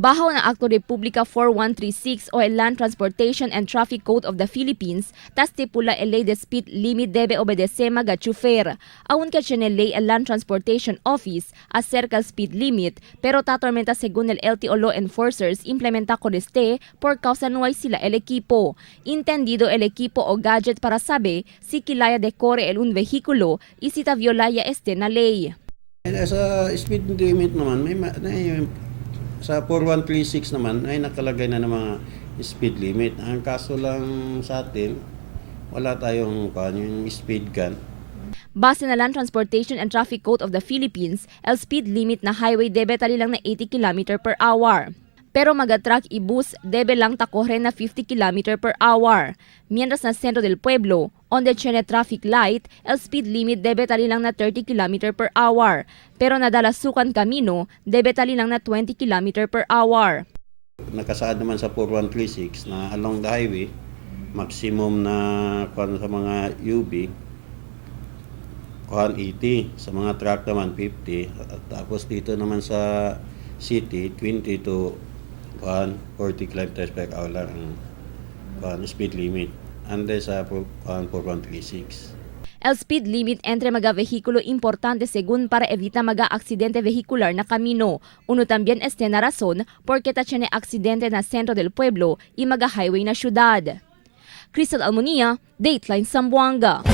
Bahaw na Akto Republika 4136 o el Land Transportation and Traffic Code of the Philippines, tas tipula el ley de speed limit debe obedecer mga chufer. Aun ka siya ley el Land Transportation Office acerca speed limit, pero tatormenta según el LTO law enforcers implementa con este por causa no hay sila el equipo. Entendido el equipo o gadget para saber si kilaya de corre el un vehículo y si ta violaya este na ley. Sa speed limit naman, sa 4136 naman ay nakalagay na ng mga speed limit. Ang kaso lang sa atin, wala tayong yung speed gun. Base na Land Transportation and Traffic Code of the Philippines, el speed limit na highway debe tali lang na 80 km per hour. Pero magatruck i-bus debe lang takohre na 50 km per hour. Mientras na sentro del pueblo, on the Chene traffic light, el speed limit debe tali lang na 30 km per hour. Pero nadalasukan kamino, debe tali lang na 20 km per hour. Nakasaad naman sa 4136 na along the highway, maximum na sa mga UB, 80, sa mga truck naman 50, tapos dito naman sa city, 20 to 40 km per hour lang ang speed limit. Ande sa 4136. El speed limit entre mga vehikulo importante según para evita mga aksidente vehicular na kamino. Uno también este na razón porque ta tiene aksidente na sentro del pueblo y mga highway na syudad. Crystal Almonia, Dateline Zamboanga.